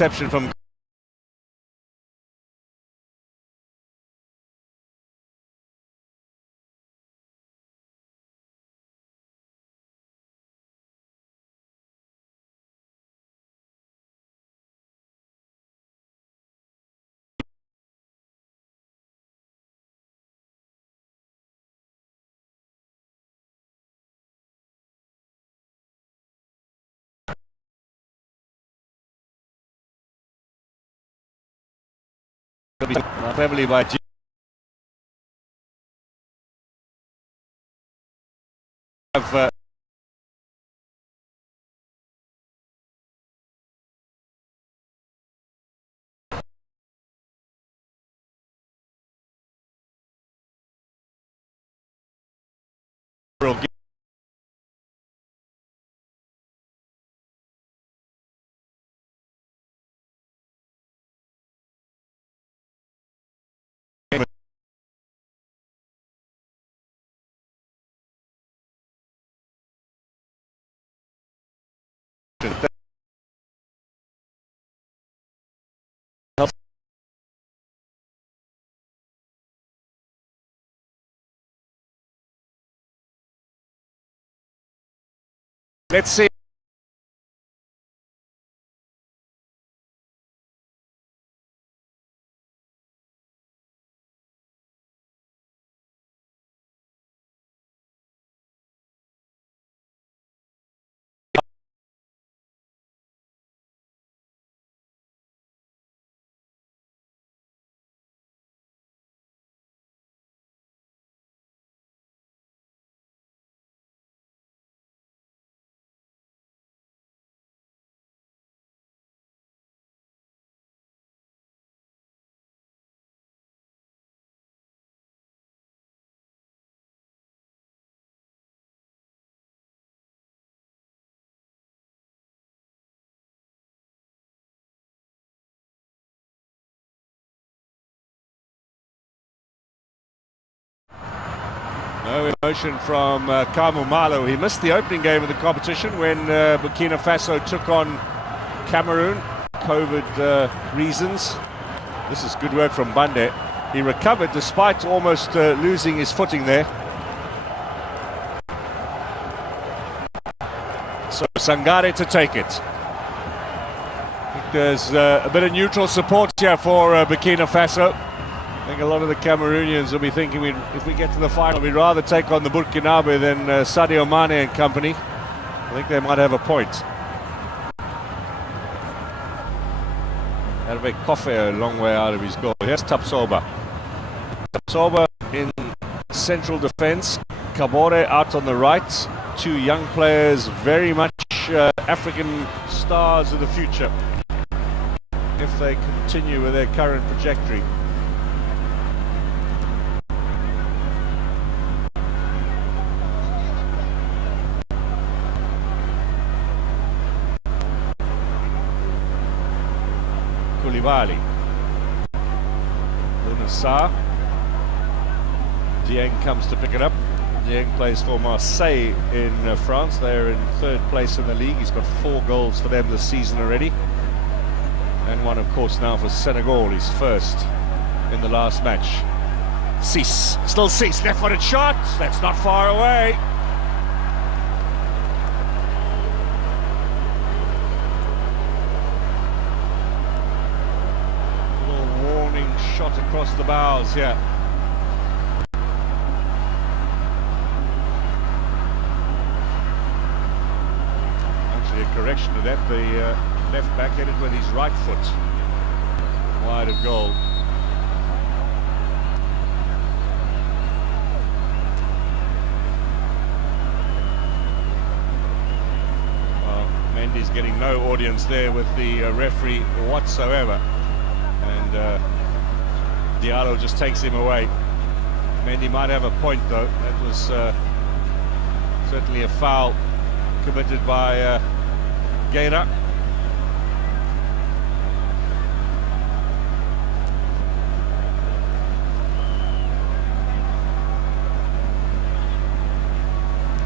Reception from cleverly by Let's see. No emotion from Kamumalo. He missed the opening game of the competition when Burkina Faso took on Cameroon. COVID reasons. This is good work from Bande. He recovered despite almost losing his footing there. So Sangare to take it. I think there's a bit of neutral support here for Burkina Faso. I think a lot of the Cameroonians will be thinking if we get to the final, we'd rather take on the Burkinabe than Sadio Mane and company. I think they might have a point. Hervé Koffé a long way out of his goal. Here's Tapsoba. Tapsoba in central defence. Kabore out on the right. Two young players, very much African stars of the future, if they continue with their current trajectory. Koulibaly, Lunasa, Dieng comes to pick it up. Dieng plays for Marseille in France. They're in third place in the league. He's got 4 goals for them this season already, and one of course now for Senegal. He's first in the last match. Cease, still Cease, left-footed shot, that's not far away. Shot across the bows, yeah. Actually, a correction to that. The left back hit it with his right foot, wide of goal. Well, Mendy's getting no audience there with the referee whatsoever, and Diallo just takes him away. Mendy might have a point though. That was certainly a foul committed by Guerra.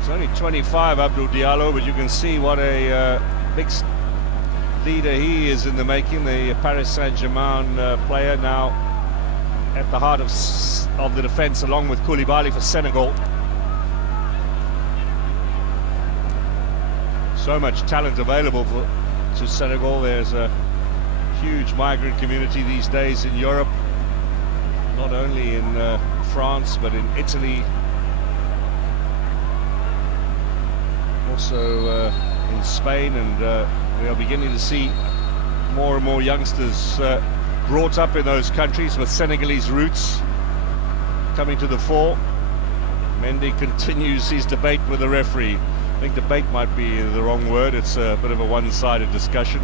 It's only 25, Abdul Diallo, but you can see what a big leader he is in the making, the Paris Saint-Germain player, now at the heart of the defence along with Koulibaly for Senegal. So much talent available to Senegal. There's a huge migrant community these days in Europe, not only in France but in Italy, also in Spain, and we are beginning to see more and more youngsters brought up in those countries with Senegalese roots coming to the fore. Mendy continues his debate with the referee. I think debate might be the wrong word, it's a bit of a one-sided discussion.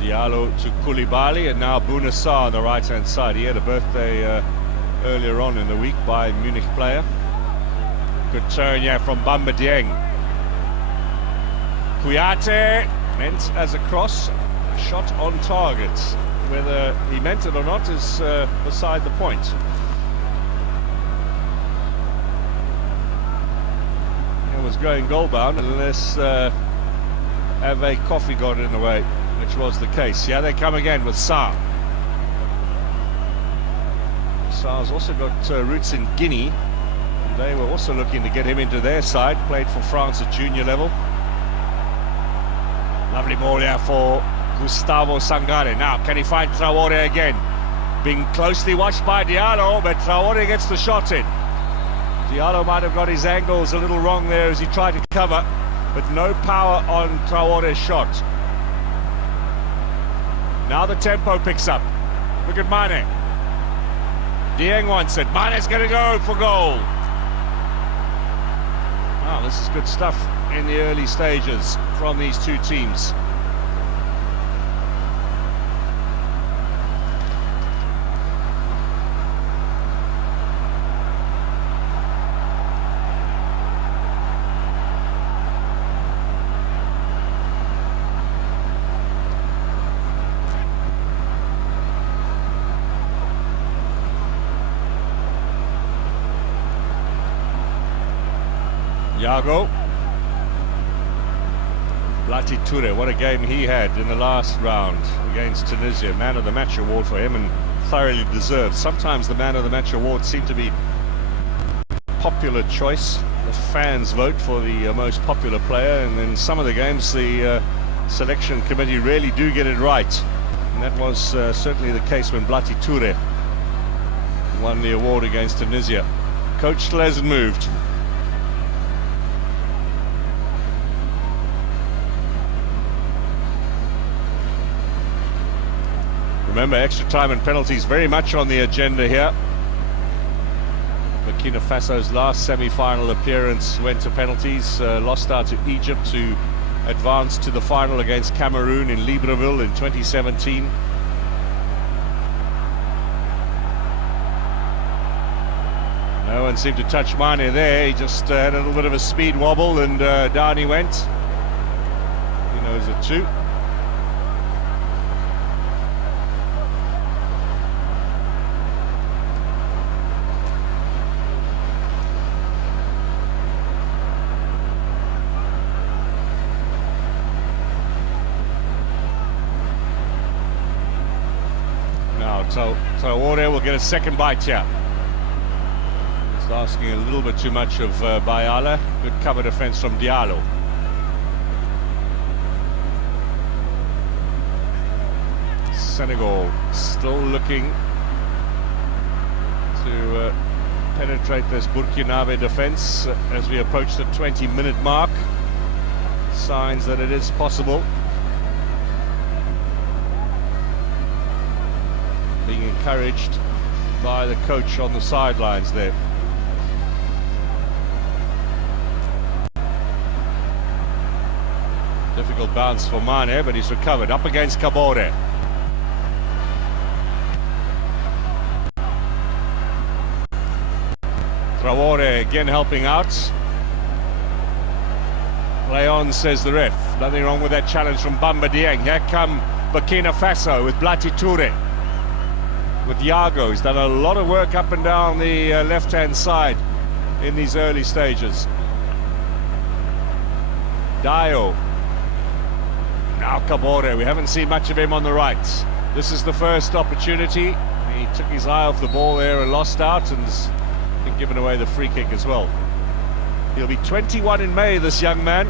Diallo to Koulibaly, and now Bouna Sarr on the right-hand side. He had a birthday earlier on in the week by a Munich player. Good turn, yeah, from Bamba Dieng. Kouyaté meant as a cross, shot on target. Whether he meant it or not is beside the point. It was going goal-bound unless Ave Coffee got in the way, which was the case. Yeah, they come again with Sarr. Sarr's also got roots in Guinea. They were also looking to get him into their side, played for France at junior level. Lovely ball here for Gustavo Sangare. Now, can he find Traoré again? Being closely watched by Diallo, but Traoré gets the shot in. Diallo might have got his angles a little wrong there as he tried to cover, but no power on Traoré's shot. Now the tempo picks up. Look at Mane. Dieng wants it. Mane's going to go for goal. Wow, this is good stuff in the early stages from these two teams. Yago. Blati Toure, what a game he had in the last round against Tunisia. Man of the match award for him, and thoroughly deserved. Sometimes the man of the match awards seem to be popular choice. The fans vote for the most popular player, and in some of the games the selection committee really do get it right. And that was certainly the case when Blati Toure won the award against Tunisia. Coach still hasn't moved. Remember, extra time and penalties very much on the agenda here. Burkina Faso's last semi-final appearance went to penalties, lost out to Egypt to advance to the final against Cameroon in Libreville in 2017. No one seemed to touch Mane there. He just had a little bit of a speed wobble, and down he went. He knows it too. Traoré will get a second bite here. He's asking a little bit too much of Bayala. Good cover defence from Diallo. Senegal still looking to penetrate this Burkinabe defence as we approach the 20-minute mark. Signs that it is possible. Being encouraged by the coach on the sidelines there. Difficult bounce for Mane, but he's recovered. Up against Kabore. Traoré again helping out. Play on, says the ref. Nothing wrong with that challenge from Bamba Dieng. Here come Burkina Faso with Blati Toure. With Yago, he's done a lot of work up and down the left-hand side in these early stages. Dio. Now Kabore, we haven't seen much of him on the right. This is the first opportunity. He took his eye off the ball there and lost out, and has been given away the free kick as well. He'll be 21 in May, this young man.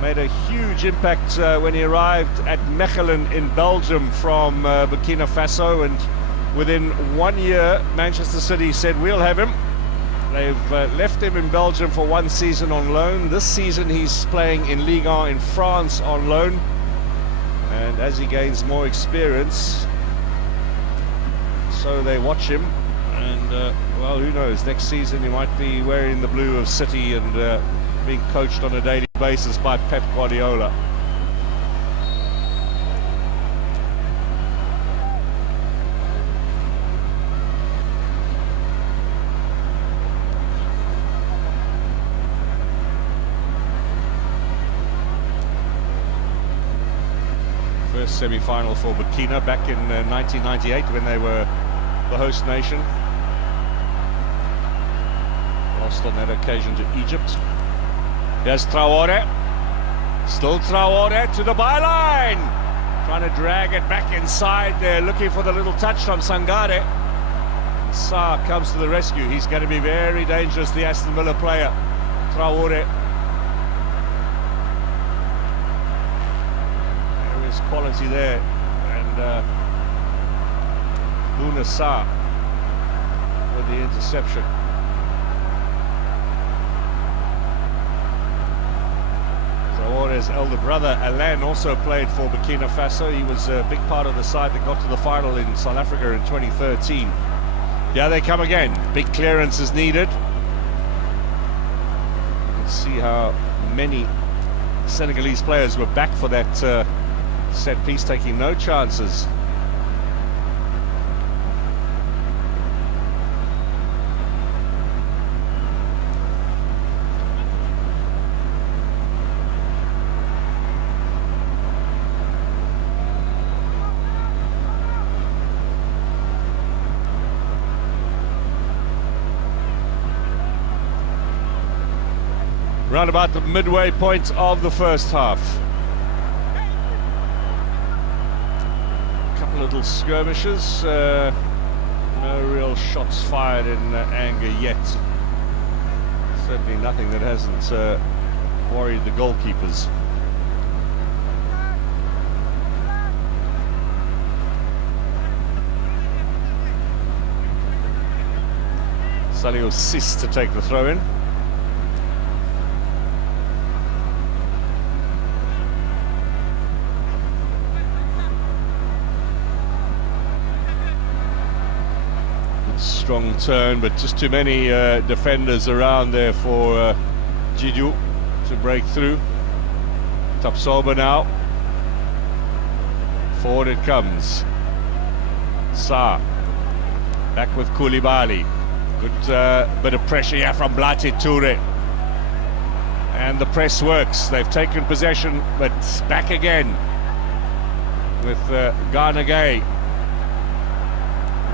Made a huge impact when he arrived at Mechelen in Belgium from Burkina Faso, and within 1 year, Manchester City said, we'll have him. They've left him in Belgium for 1 season on loan. This season he's playing in Ligue 1 in France on loan. And as he gains more experience, so they watch him. And, well, who knows, next season he might be wearing the blue of City and being coached on a daily basis by Pep Guardiola. First semi-final for Burkina back in 1998 when they were the host nation. Lost on that occasion to Egypt. Here's Traore. Still Traore to the byline. Trying to drag it back inside there, looking for the little touch from Sangare. Sarr comes to the rescue. He's going to be very dangerous, the Aston Villa player. Traore. There is quality there. And Bouna Sarr with the interception. Traore's elder brother Alain also played for Burkina Faso. He was a big part of the side that got to the final in South Africa in 2013. Yeah, they come again. Big clearance is needed. You can see how many Senegalese players were back for that set piece, taking no chances. Round about the midway point of the first half. A couple of little skirmishes, no real shots fired in anger yet. Certainly nothing that hasn't worried the goalkeepers. Salio Sis to take the throw in. Strong turn, but just too many defenders around there for Djidiou to break through. Tapsoba now. Forward it comes. Sarr. Back with Koulibaly. Good bit of pressure here from Blati Toure. And the press works. They've taken possession, but back again with Gana Gueye.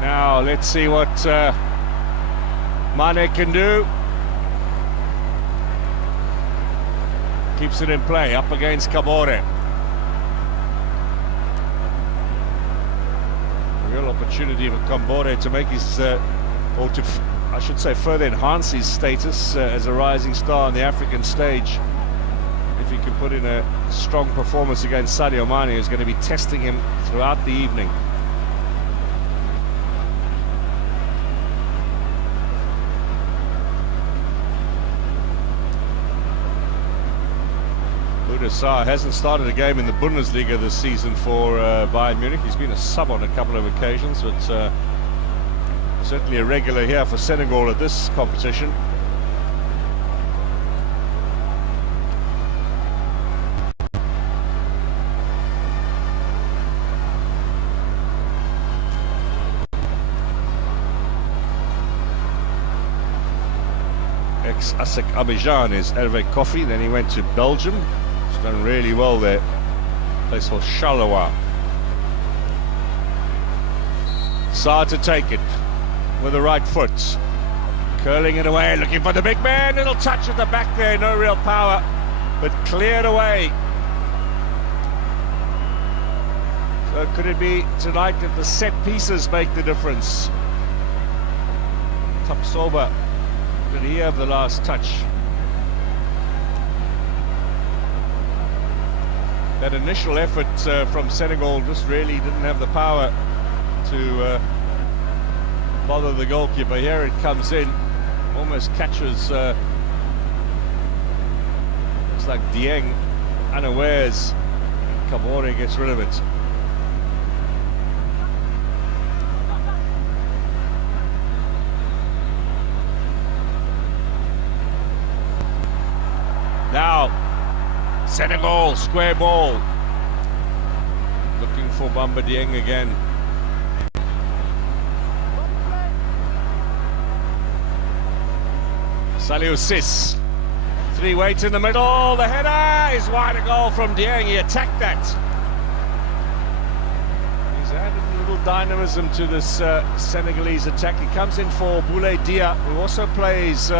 Now let's see what Mane can do. Keeps it in play, up against Kabore. Real opportunity for Kabore to make his, or to, I should say, further enhance his status as a rising star on the African stage. If he can put in a strong performance against Sadio Mane, who's going to be testing him throughout the evening. Sarr hasn't started a game in the Bundesliga this season for Bayern Munich. He's been a sub on a couple of occasions, but certainly a regular here for Senegal at this competition. ex-ASEC Abidjan, is Hervé Kofi. Then he went to Belgium. He's done really well there. Plays for Charleroi. Saar to take it with the right foot. Curling it away, looking for the big man. Little touch at the back there, no real power, but cleared away. So could it be tonight that the set pieces make the difference? Tapsoba, did he have the last touch? That initial effort from Senegal just really didn't have the power to bother the goalkeeper. Here it comes in, almost catches, looks like Dieng unawares. Cameroon gets rid of it. Now, Senegal, square ball. Looking for Bamba Dieng again. Saliou Ciss. 3 weight in the middle. The header is wide, a goal from Dieng. He attacked that. He's added a little dynamism to this Senegalese attack. He comes in for Boulaye Dia, who also plays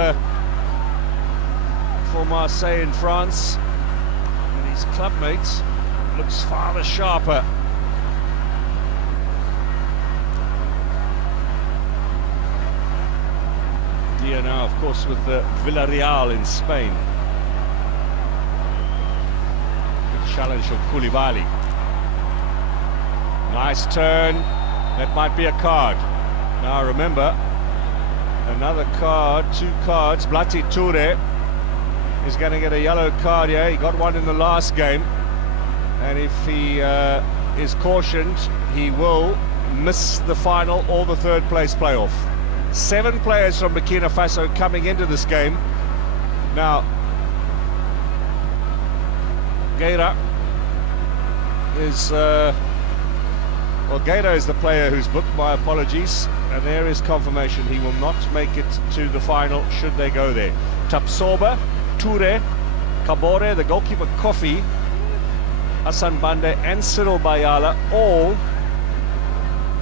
for Marseille in France. And his clubmate looks far the sharper. Dia now, of course, with Villarreal in Spain. Good challenge from Koulibaly. Nice turn. That might be a card. Now remember, another card, 2 cards. Blati Toure is going to get a yellow card here. He got one in the last game, and if he is cautioned, he will miss the final or the 3rd place playoff. 7 players from Burkina Faso coming into this game. Now, Gueira is Gueira is the player who's booked. My apologies, and there is confirmation he will not make it to the final should they go there. Tapsoba, Toure, Kabore, the goalkeeper Kofi, Hassan Bande and Cyril Bayala, all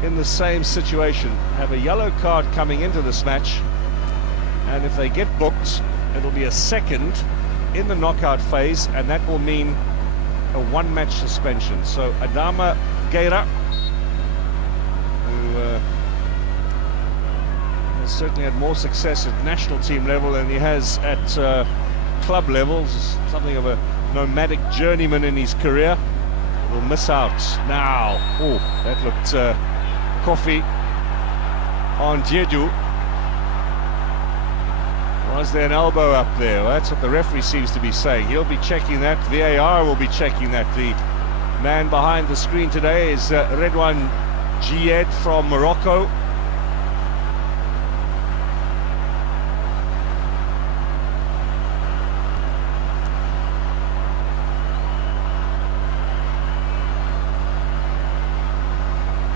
in the same situation, have a yellow card coming into this match, and if they get booked, it'll be a 2nd in the knockout phase, and that will mean a 1-match suspension. So Adama Gueira, who has certainly had more success at national team level than he has at club levels, something of a nomadic journeyman in his career, will miss out now. Oh, that looked Kofi on Jeju. Was there an elbow up there? Well, that's what the referee seems to be saying. He'll be checking that. VAR will be checking that. The man behind the screen today is Redouane Djied from Morocco.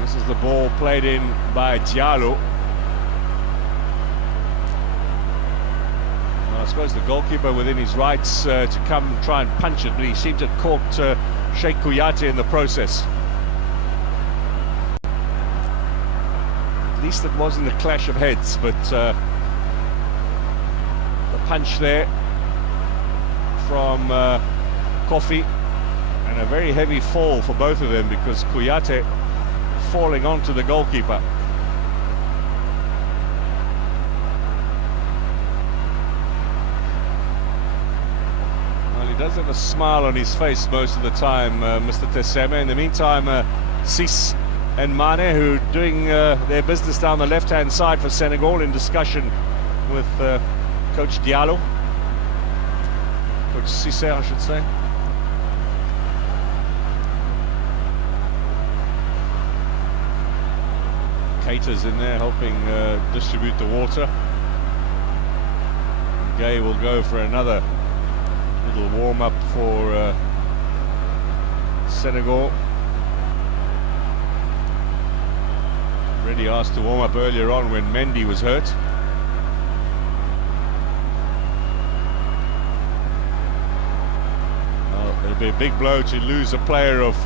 This is the ball played in by Diallo. I suppose the goalkeeper within his rights to come and try and punch it, but he seemed to have caught Sheikh Kouyaté in the process. At least it wasn't a clash of heads, but the punch there from Kofi, and a very heavy fall for both of them because Kouyaté falling onto the goalkeeper. He does have a smile on his face most of the time, Mr. Tesseme. In the meantime, Ciss and Mane, who are doing their business down the left-hand side for Senegal, in discussion with Coach Diallo. Coach Cissé, I should say. Keita's in there helping distribute the water. Gay will go for another little warm-up for Senegal. Really asked to warm up earlier on when Mendy was hurt. be a big blow to lose a player of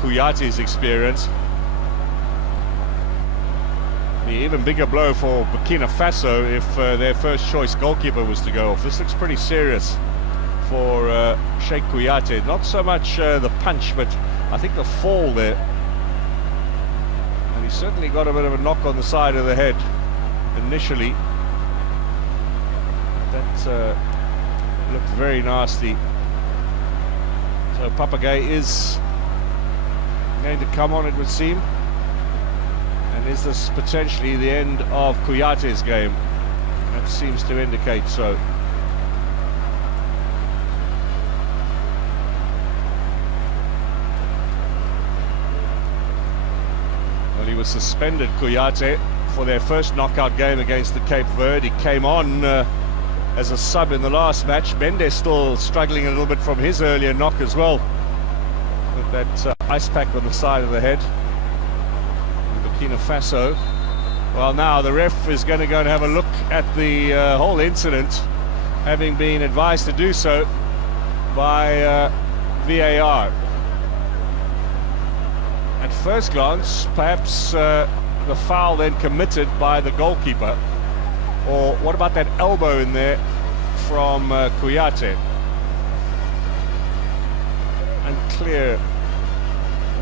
Kouyate's experience. Be an even bigger blow for Burkina Faso if their first choice goalkeeper was to go off. This looks pretty serious for Sheikh Kouyaté. Not so much the punch, but I think the fall there. And he certainly got a bit of a knock on the side of the head initially. That looked very nasty. So Papagay is going to come on, it would seem. And is this potentially the end of Kouyaté's game? That seems to indicate so. Well, he was suspended, Kouyaté, for their first knockout game against the Cape Verde. He came on as a sub in the last match. Mendes still struggling a little bit from his earlier knock as well, with that ice pack on the side of the head. Burkina Faso. Well, now the ref is going to go and have a look at the whole incident, having been advised to do so by VAR. At first glance, perhaps the foul then committed by the goalkeeper. Or what about that elbow in there from Kouyaté? Unclear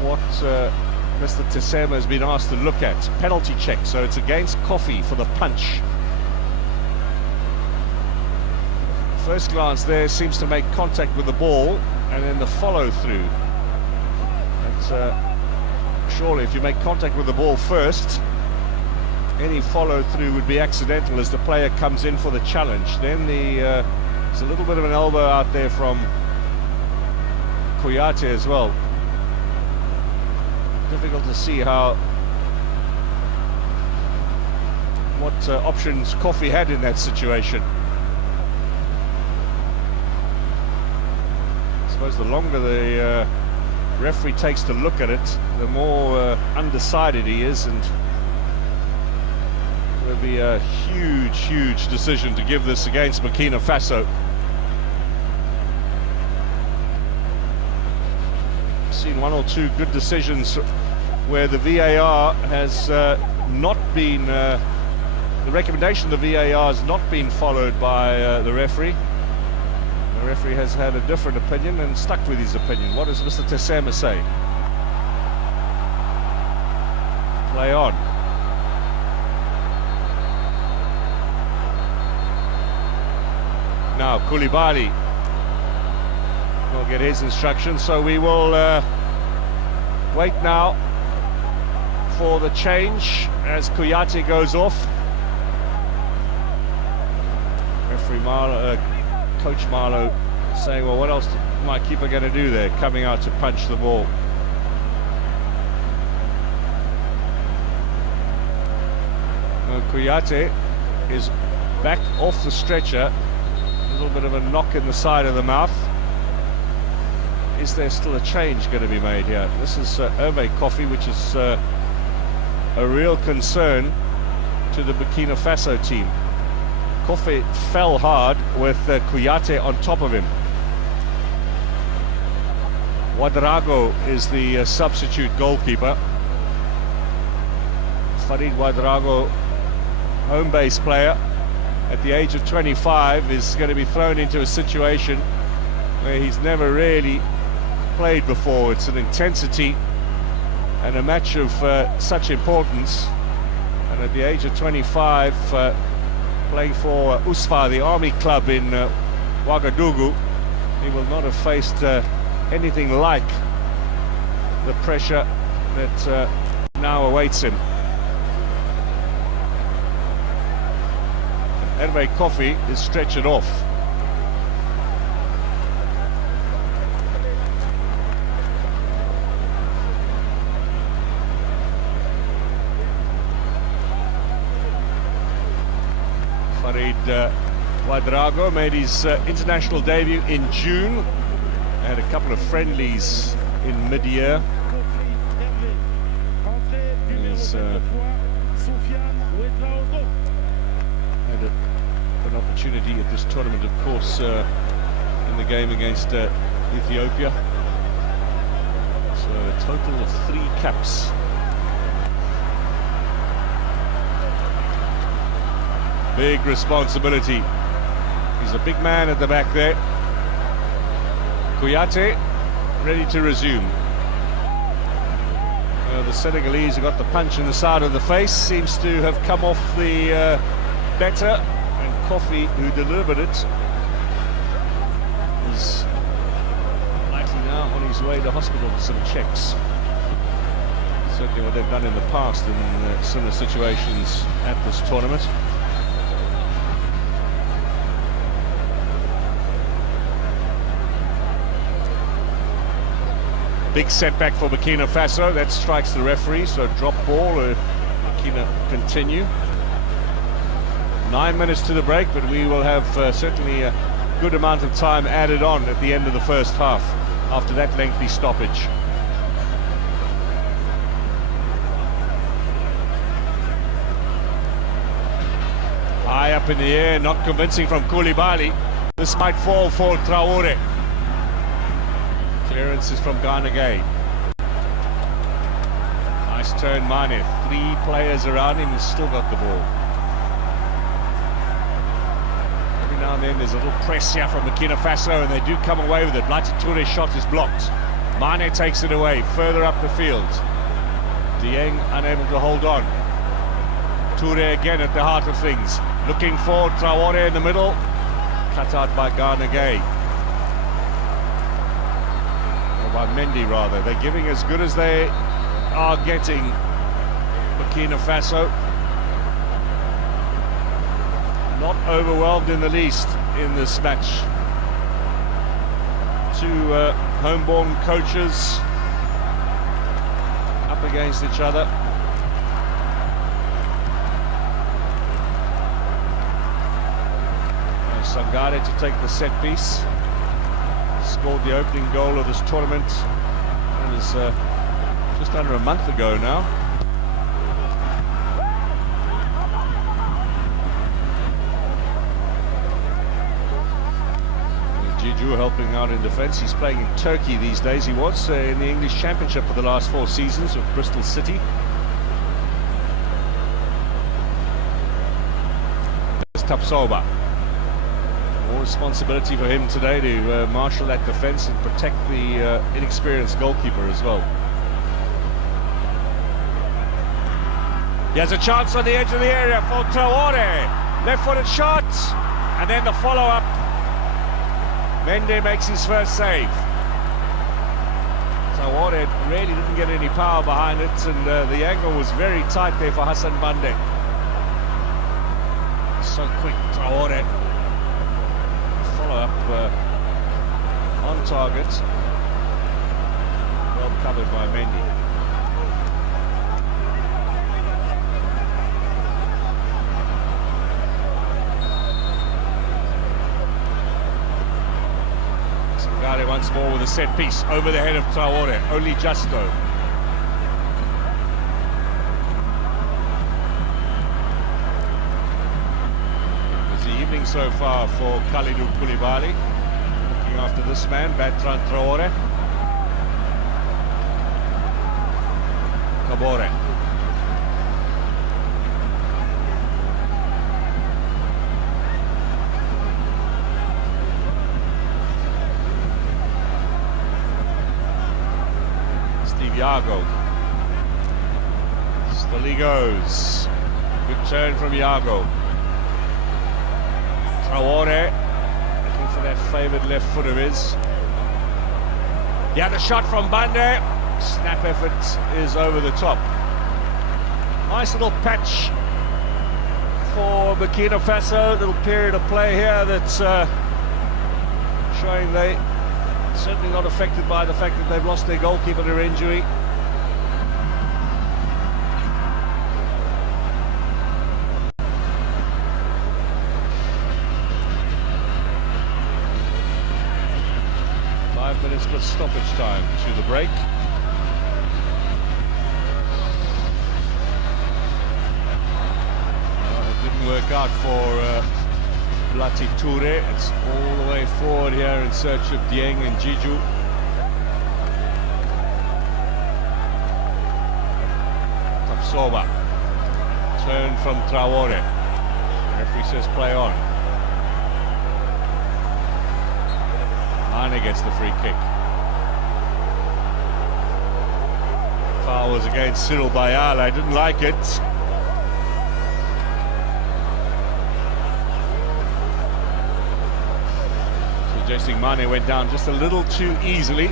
what Mr. Tessema has been asked to look at. Penalty check, so it's against Coffee for the punch. First glance there seems to make contact with the ball, and then the follow through. Surely if you make contact with the ball first, any follow through would be accidental as the player comes in for the challenge. Then there's a little bit of an elbow out there from Kouyaté as well. Difficult to see what options Coffee had in that situation. I suppose the longer the referee takes to look at it, the more undecided he is, and it'll be a huge decision to give this against Burkina Faso. Seen one or two good decisions where the VAR has not been, the recommendation of the VAR has not been followed by the referee. The referee has had a different opinion and stuck with his opinion. What does Mr. Tessema say? Play on. Now Koulibaly will get his instructions, so we will wait now for the change as Kouyaté goes off. Referee Marlow, Coach Marlow saying, well, what else is my keeper going to do there, coming out to punch the ball. Well, Kouyaté is back off the stretcher. A little bit of a knock in the side of the mouth. Is there still a change going to be made here? This is Hervé Coffee, which is a real concern to the Burkina Faso team. Coffee fell hard with Kouyaté on top of him. Ouedraogo is the substitute goalkeeper. Farid Ouedraogo, home base player, at the age of 25, is going to be thrown into a situation where he's never really played before. It's an intensity and a match of such importance, and at the age of 25, playing for USFA, the army club in Ouagadougou, he will not have faced anything like the pressure that now awaits him. Hervé Coffee is stretchered off. Farid Ouedraogo made his international debut in June. Had a couple of friendlies in mid-year. He's had an opportunity at this tournament, of course, in the game against Ethiopia. So a total of 3 caps. Big responsibility. He's a big man at the back there. Kouyaté ready to resume. The Senegalese who got the punch in the side of the face seems to have come off the better, and Kofi, who delivered it, is likely now on his way to hospital for some checks. Certainly what they've done in the past in similar situations at this tournament. Big setback for Burkina Faso. That strikes the referee, so drop ball. Burkina continue. 9 minutes to the break, but we will have certainly a good amount of time added on at the end of the first half after that lengthy stoppage. High up in the air, not convincing from Koulibaly. This might fall for Traoré. Clearance is from Garnegay. Nice turn, Mane. 3 players around him, he's still got the ball. Every now and then there's a little press here from Burkina Faso, and they do come away with it. Blatter Touré's shot is blocked. Mane takes it away, further up the field. Dieng unable to hold on. Touré again at the heart of things. Looking for Traoré in the middle. Cut out by Garnegay. By Mendy rather. They're giving as good as they are getting, Burkina Faso. Not overwhelmed in the least in this match. 2 homeborn coaches up against each other. Sangare to take the set piece. Scored the opening goal of this tournament. It was just under a month ago now. Jiju helping out in defence. He's playing in Turkey these days. He was in the English Championship for the last 4 seasons with Bristol City. There's Tapsoba. More responsibility for him today to marshal that defence and protect the inexperienced goalkeeper as well. He has a chance on the edge of the area for Traoré. Left-footed shot, and then the follow-up. Mendy makes his first save. Traoré really didn't get any power behind it, and the angle was very tight there for Hassan Bande. So quick, Traoré. Follow-up on target. Well covered by Mendy. Sangare once more with a set piece over the head of Traoré. Only just though. Evening so far for Kalidou Koulibaly. Looking after this man, Bertrand Traoré. Kabore. Steve Yago. Still he goes. Good turn from Yago. Traoré looking for that favoured left foot of his. Yeah, the shot from Bande. Snap effort is over the top. Nice little patch for Burkina Faso. Little period of play here that's showing they certainly not affected by the fact that they've lost their goalkeeper to injury. Minutes but stoppage time to the break. It didn't work out for Blati Toure. It's all the way forward here in search of Dieng and Jiju. Tapsoba. Turn from Traore. Referee says play on. Mane gets the free kick. Foul was against Cyril Bayal. I didn't like it. Suggesting Mane went down just a little too easily.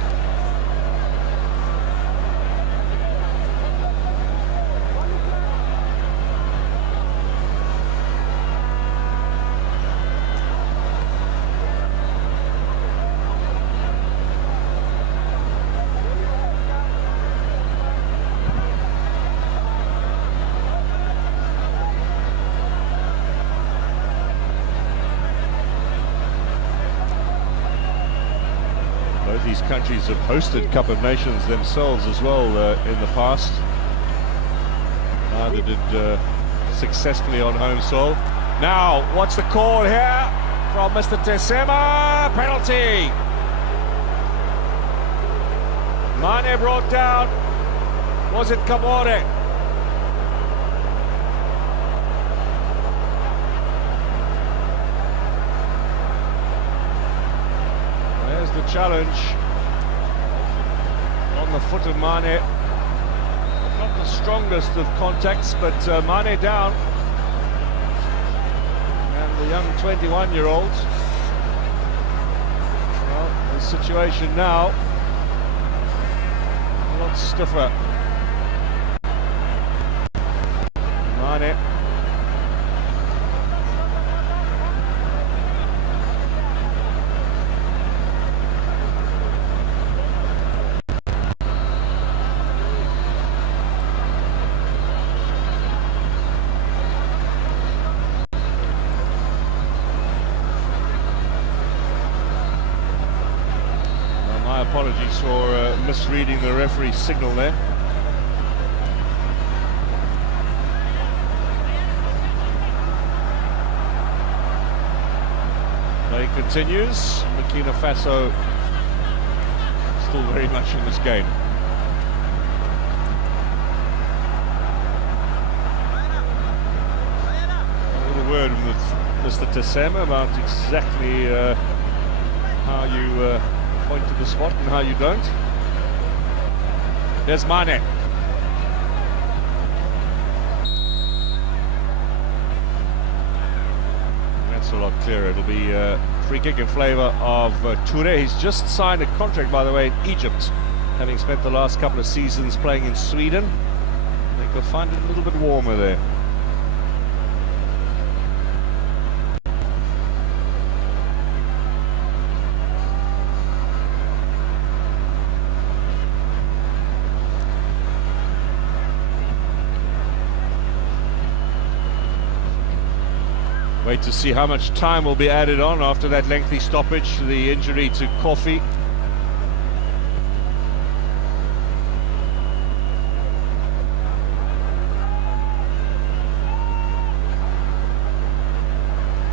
Both these countries have hosted Cup of Nations themselves as well in the past. Neither did successfully on home soil. Now, what's the call here from Mr. Tessema? Penalty! Mane brought down. Was it Camore? The challenge on the foot of Mane. Not the strongest of contacts, but Mane down. And the young 21-year-old. Well, the situation now a lot stiffer. Mane. Apologies for misreading the referee's signal there. Play continues. Burkina Faso still very much in this game. A little word with Mr. Tessema about exactly how you point to the spot and how you don't. There's Mane. That's a lot clearer. It'll be a free kick in favour of Toure. He's just signed a contract, by the way, in Egypt, having spent the last couple of seasons playing in Sweden. I think they'll find it a little bit warmer there. Wait to see how much time will be added on after that lengthy stoppage, the injury to Kofi.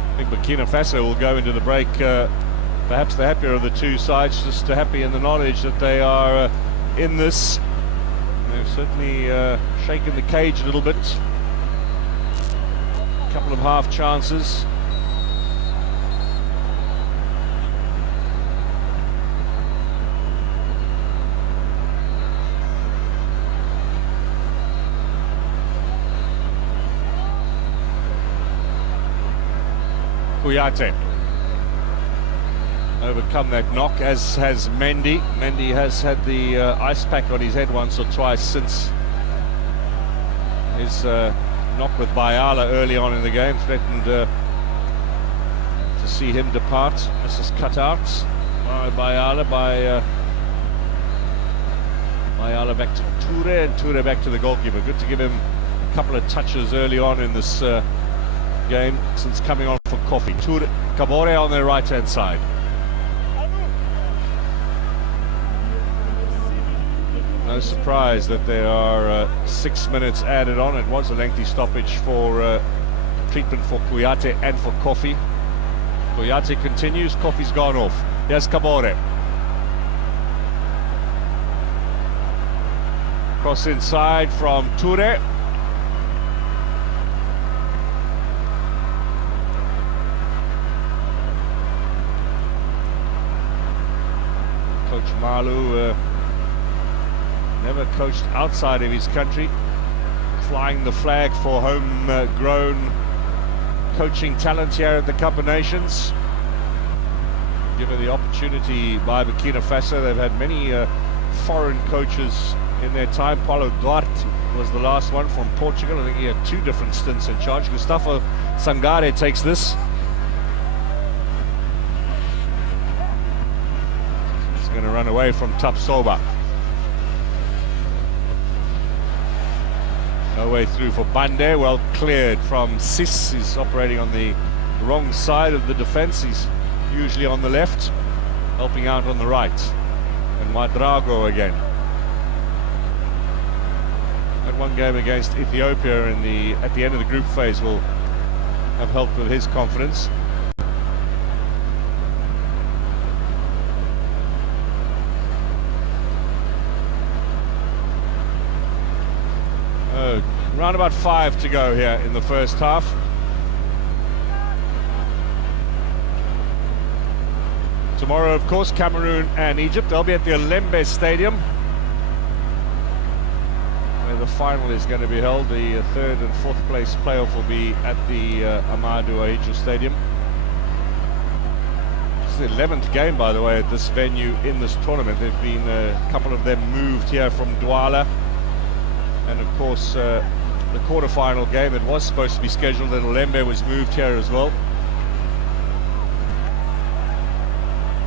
I think Burkina Faso will go into the break perhaps the happier of the two sides, just happy in the knowledge that they are in this. They've certainly shaken the cage a little bit. Couple of half chances. Kouyaté overcome that knock, as has Mendy. Mendy has had the ice pack on his head once or twice since his knock with Bayala early on in the game, threatened to see him depart. This is cut out by Bayala, Bayala back to Toure, and Toure back to the goalkeeper. Good to give him a couple of touches early on in this game since coming on for Kofi. Toure, Camore on their right hand side. No surprise that there are 6 minutes added on. It was a lengthy stoppage for treatment for Kouyaté and for Kofi. Koyate continues, Kofi's gone off. Here's Kabore. Cross inside from Toure. Coach Malu never coached outside of his country, flying the flag for homegrown coaching talent here at the Cup of Nations. Given the opportunity by Burkina Faso, they've had many foreign coaches in their time. Paulo Duarte was the last one from Portugal. I think he had 2 different stints in charge. Gustavo Sangare takes this. He's going to run away from Tapsoba. No way through for Bande, well cleared from Sis. He's operating on the wrong side of the defense. He's usually on the left, helping out on the right. And Madrago again. That one game against Ethiopia at the end of the group phase will have helped with his confidence. Around about 5 to go here in the first half. Tomorrow, of course, Cameroon and Egypt. They'll be at the Olembe Stadium, where the final is going to be held. The 3rd and 4th place playoff will be at the Amadou Ahidjo Stadium. This is the 11th game, by the way, at this venue in this tournament. There've been a couple of them moved here from Douala. And of course, the quarter-final game that was supposed to be scheduled at Olembe was moved here as well.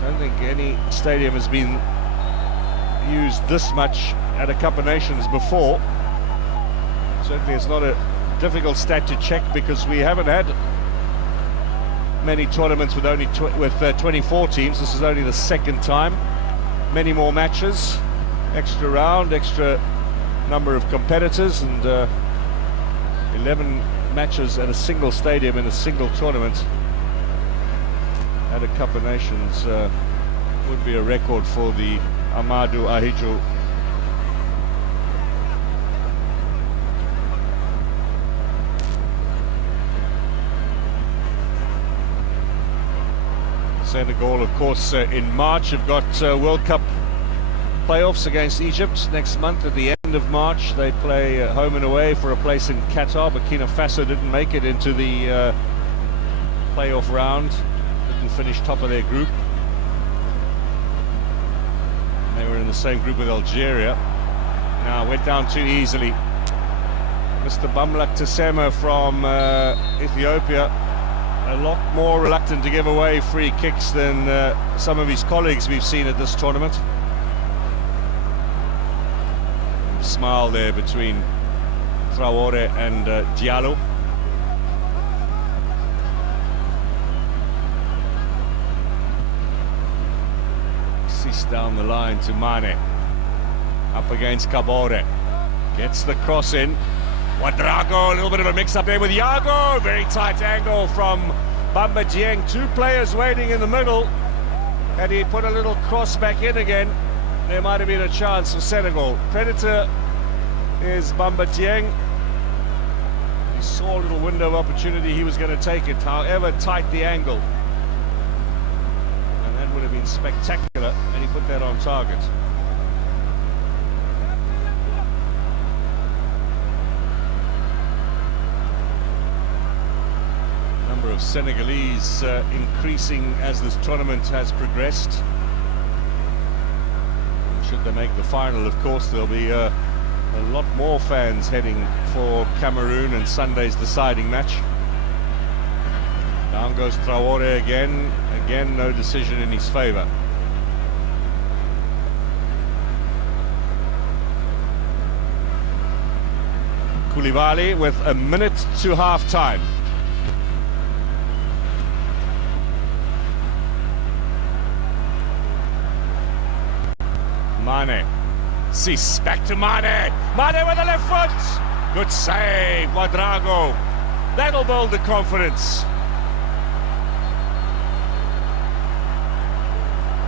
I don't think any stadium has been used this much at a Cup of Nations before. Certainly it's not a difficult stat to check, because we haven't had many tournaments with only 24 teams. This is only the 2nd time. Many more matches, extra round, extra number of competitors, and 11 matches at a single stadium in a single tournament at a Cup of Nations would be a record for the Amadou Ahidjo. Senegal, of course, in March have got World Cup playoffs against Egypt next month at the end of March. They play home and away for a place in Qatar. Burkina Faso didn't make it into the playoff round, didn't finish top of their group. They were in the same group with Algeria. Now went down too easily. Mr. Bamlak Tassema from Ethiopia, a lot more reluctant to give away free kicks than some of his colleagues we've seen at this tournament. Smile there between Traore and Diallo. Sis down the line to Mane. Up against Kabore. Gets the cross in. Wadrago, a little bit of a mix-up there with Yago. Very tight angle from Bamba Dieng. 2 players waiting in the middle. And he put a little cross back in again. There might have been a chance for Senegal. Predator is Bamba Dieng. He saw a little window of opportunity. He was going to take it, however tight the angle. And that would have been spectacular, and he put that on target. Number of Senegalese increasing as this tournament has progressed. Should they make the final, of course, there'll be a lot more fans heading for Cameroon and Sunday's deciding match. Down goes Traore again. Again, no decision in his favour. Koulibaly with a minute to half-time. Mane. Sis, back to Mane. Mane with the left foot. Good save, Wadrago. That'll build the confidence.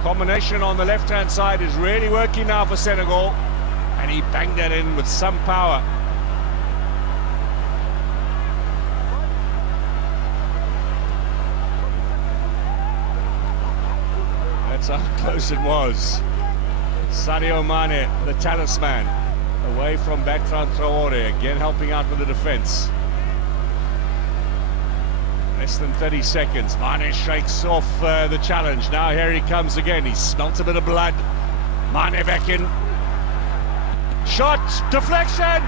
Combination on the left-hand side is really working now for Senegal, and he banged that in with some power. That's how close it was. Sadio Mane, the talisman, away from Bertrand Traoré, again helping out with the defence. Less than 30 seconds. Mane shakes off the challenge. Now here he comes again. He smelt a bit of blood. Mane back in. Shot, deflection,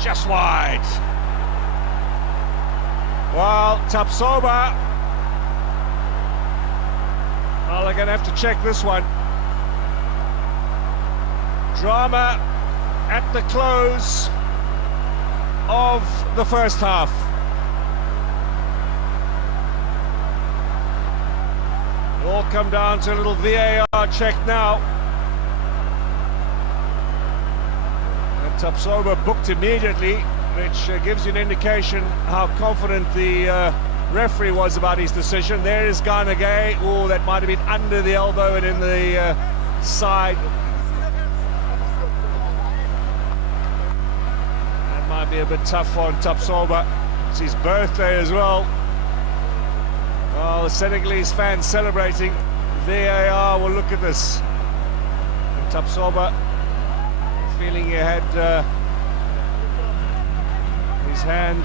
just wide. Well, Tapsoba. Well, they're going to have to check this one. Drama at the close of the first half. It'll all come down to a little VAR check now. And Tapsoba booked immediately, which gives you an indication how confident the referee was about his decision. There is Garnagay. Oh, that might have been under the elbow and in the side. That might be a bit tough on Tapsoba. It's his birthday as well. Well, the Senegalese fans celebrating. VAR will look at this. And Tapsoba feeling he had his hand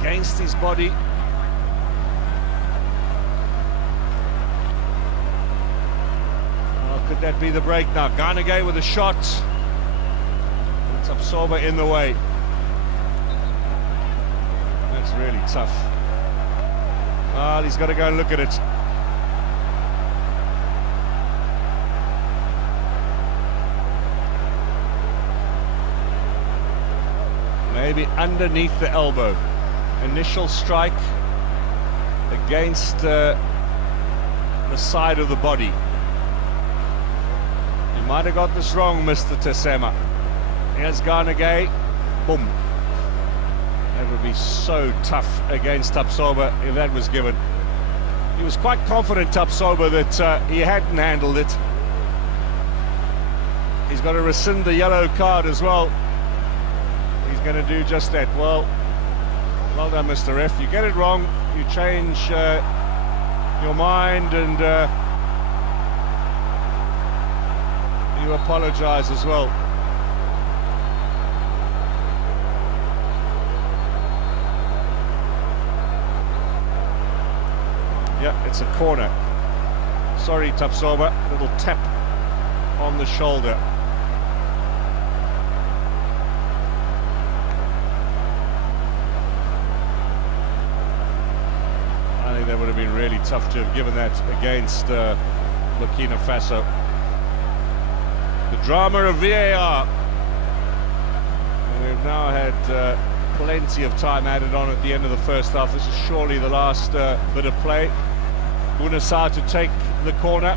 against his body. Oh, could that be the break now? Garnagay with a shot. And Tapsoba in the way. That's really tough. Well, he's got to go and look at it. Maybe underneath the elbow. Initial strike against the side of the body. You might have got this wrong, Mr. Tessema. Here's Garnagay. Boom. That would be so tough against Tapsoba if that was given. He was quite confident, Tapsoba, that he hadn't handled it. He's got to rescind the yellow card as well. He's going to do just that. Well done, Mr. Ref. You get it wrong, you change your mind, and you apologise as well. Yeah, it's a corner. Sorry, Tapsoba. Little tap on the shoulder. I think that would have been really tough to have given that against Burkina Faso. The drama of VAR. And we've now had plenty of time added on at the end of the first half. This is surely the last bit of play. Guinea-Bissau to take the corner.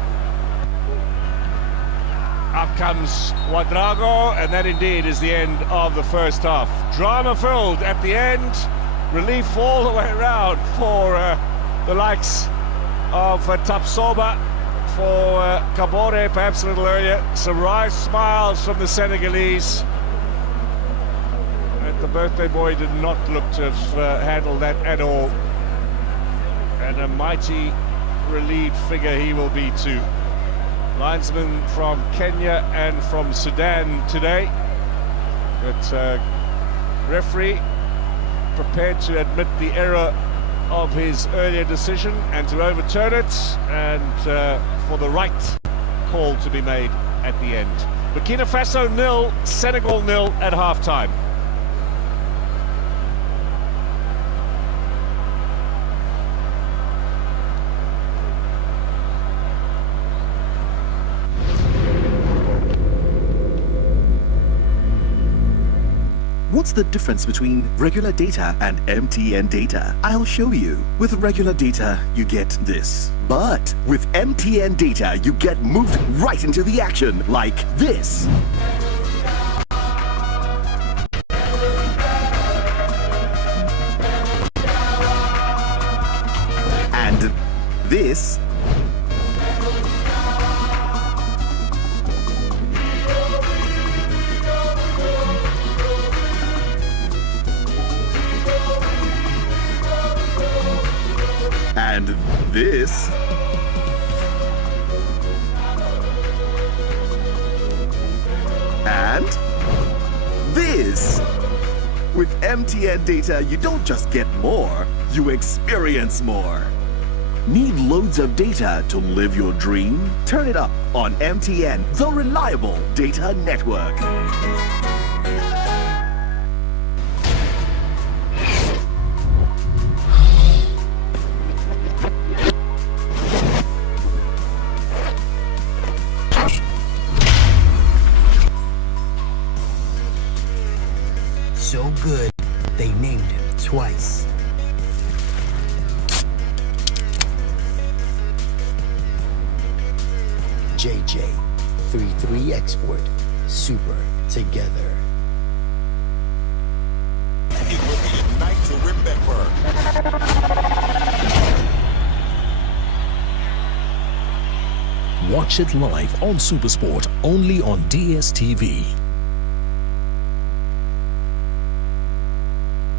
Up comes Ouedraogo, and that indeed is the end of the first half. Drama-filled at the end. Relief all the way around for the likes of Tapsoba, for Kabore perhaps a little earlier. Some wry smiles from the Senegalese. And the birthday boy did not look to have handled that at all. And a mighty relieved figure he will be too. Linesman from Kenya and from Sudan today. But referee prepared to admit the error of his earlier decision and to overturn it, and for the right call to be made at the end. Burkina Faso 0, Senegal 0 at half-time. What's the difference between regular data and MTN data? I'll show you. With regular data, you get this. But with MTN data, you get moved right into the action, like this. And this. And this. And this. With MTN data, you don't just get more, you experience more. Need loads of data to live your dream? Turn it up on MTN, the reliable data network. So good, they named him twice. JJ, 3-3 export, super together. It will be a night to remember. Watch it live on SuperSport, only on DSTV.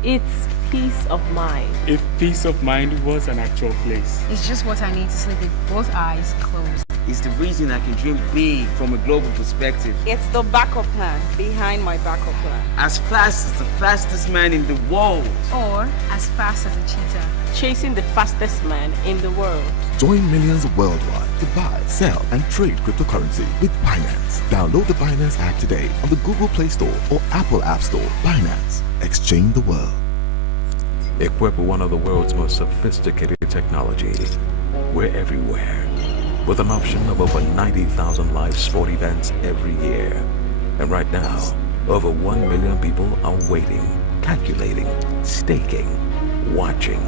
It's peace of mind. If peace of mind was an actual place. It's just what I need to sleep with both eyes closed. It's the reason I can dream big from a global perspective. It's the backup plan behind my backup plan. As fast as the fastest man in the world. Or as fast as a cheetah. Chasing the fastest man in the world. Join millions worldwide to buy, sell, and trade cryptocurrency with Binance. Download the Binance app today on the Google Play Store or Apple App Store. Binance. Exchange the world. Equipped with one of the world's most sophisticated technology, we're everywhere. With an option of over 90,000 live sport events every year. And right now, over 1 million people are waiting, calculating, staking, watching,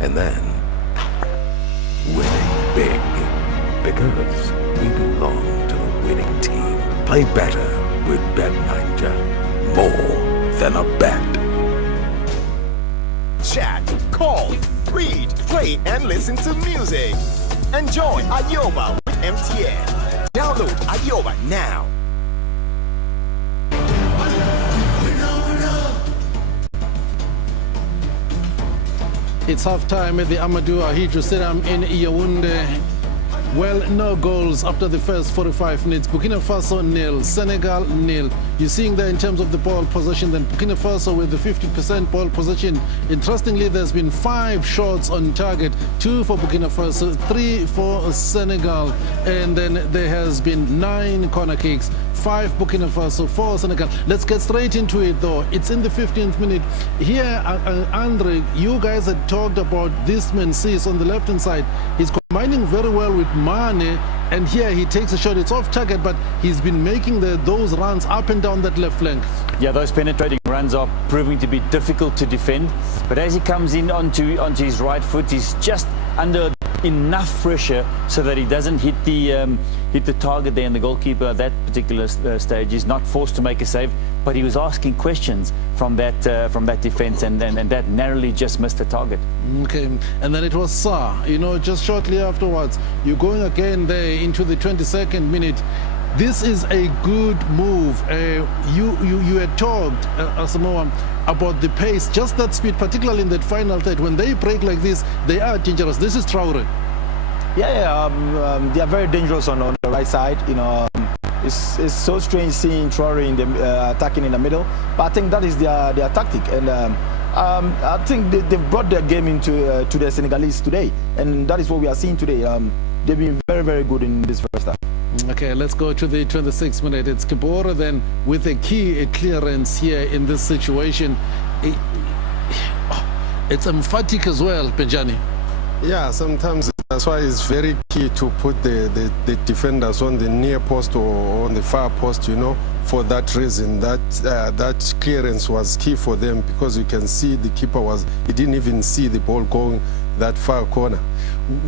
and then winning big. Because we belong to the winning team. Play better with Bet90. More than a bet. Chat, call, read, play, and listen to music. Enjoy Ayoba with MTN. Download Ayoba now. It's halftime at the Amadou Ahidjo Stadium in Yaoundé. Well, no goals after the first 45 minutes. Burkina Faso nil, Senegal nil. You're seeing that in terms of the ball possession. Then Burkina Faso with the 50% ball possession. Interestingly, there's been 5 shots on target, 2 for Burkina Faso, 3 for Senegal, and then there has been 9 corner kicks, 5 Burkina Faso, 4 Senegal. Let's get straight into it, though. It's in the 15th minute. Here, Andre, you guys had talked about this man Sis on the left-hand side. He's combining very well with Mane, and here he takes a shot. It's off target, but he's been making those runs up and down that left flank. Yeah, those penetrating runs are proving to be difficult to defend. But as he comes in onto his right foot, he's just under enough pressure so that he doesn't hit the target there, and the goalkeeper at that particular stage is not forced to make a save, but he was asking questions from that defense, and that narrowly just missed the target. Okay, and then it was Sarr, just shortly afterwards. You're going again there into the 22nd minute. This is a good move. You had talked, Asamoah, about the pace, just that speed, particularly in that final third. When they break like this, they are dangerous. This is Traore. Yeah, they are very dangerous on the right side. It's so strange seeing Traore in the attacking in the middle, but I think that is their tactic, and I think they've brought their game into to the Senegalese today, and that is what we are seeing today. They've been very, very good in this first half. Okay, let's go to the 26th minute. It's Kibora then with a key clearance here in this situation. It's emphatic as well, Benjani. Yeah, sometimes that's why it's very key to put the defenders on the near post or on the far post, for that reason. That clearance was key for them, because you can see the keeper he didn't even see the ball going that far corner.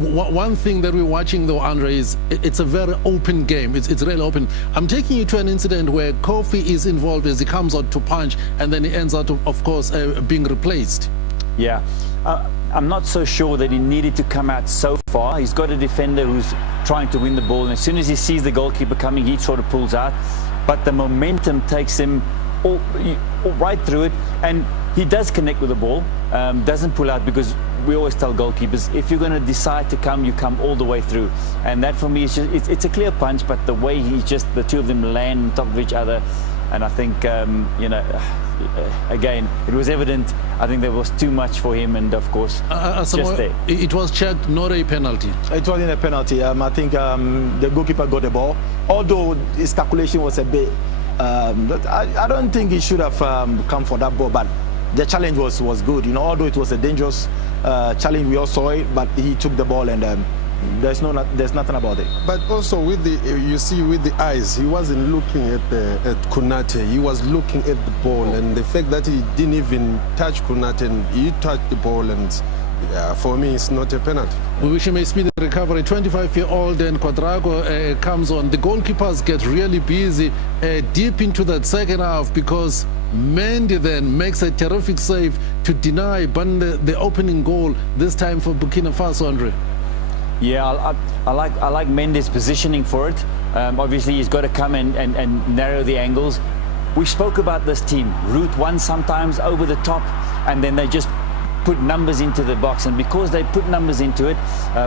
One thing that we're watching, though, Andre, is it's a very open game. It's really open. I'm taking you to an incident where Kofi is involved as he comes out to punch, and then he ends up, of course, being replaced. Yeah. I'm not so sure that he needed to come out so far. He's got a defender who's trying to win the ball, and as soon as he sees the goalkeeper coming, he sort of pulls out. But the momentum takes him all right through it, and he does connect with the ball, doesn't pull out, because we always tell goalkeepers, if you're going to decide to come, you come all the way through. And that for me is just, it's a clear punch, but the way the two of them land on top of each other, and I think, again, it was evident. I think there was too much for him, and of course, just there. It was checked, not a penalty. It wasn't a penalty. I think the goalkeeper got the ball, although his calculation was a bit. But I don't think he should have come for that ball, but the challenge was good. Although it was a dangerous challenge, we all saw it, but he took the ball, and there's nothing about it. But also with the eyes, he wasn't looking at Konate. He was looking at the ball, and the fact that he didn't even touch Konate and he touched the ball, and for me, it's not a penalty. We wish him a speedy recovery. 25-year-old and Quadrago comes on. The goalkeepers get really busy deep into that second half, because Mendy then makes a terrific save to deny Bande the opening goal, this time for Burkina Faso, Andre. Yeah, I like Mendy's positioning for it. Obviously, he's got to come and narrow the angles. We spoke about this team, route one sometimes over the top, and then they just put numbers into the box, and because they put numbers into it,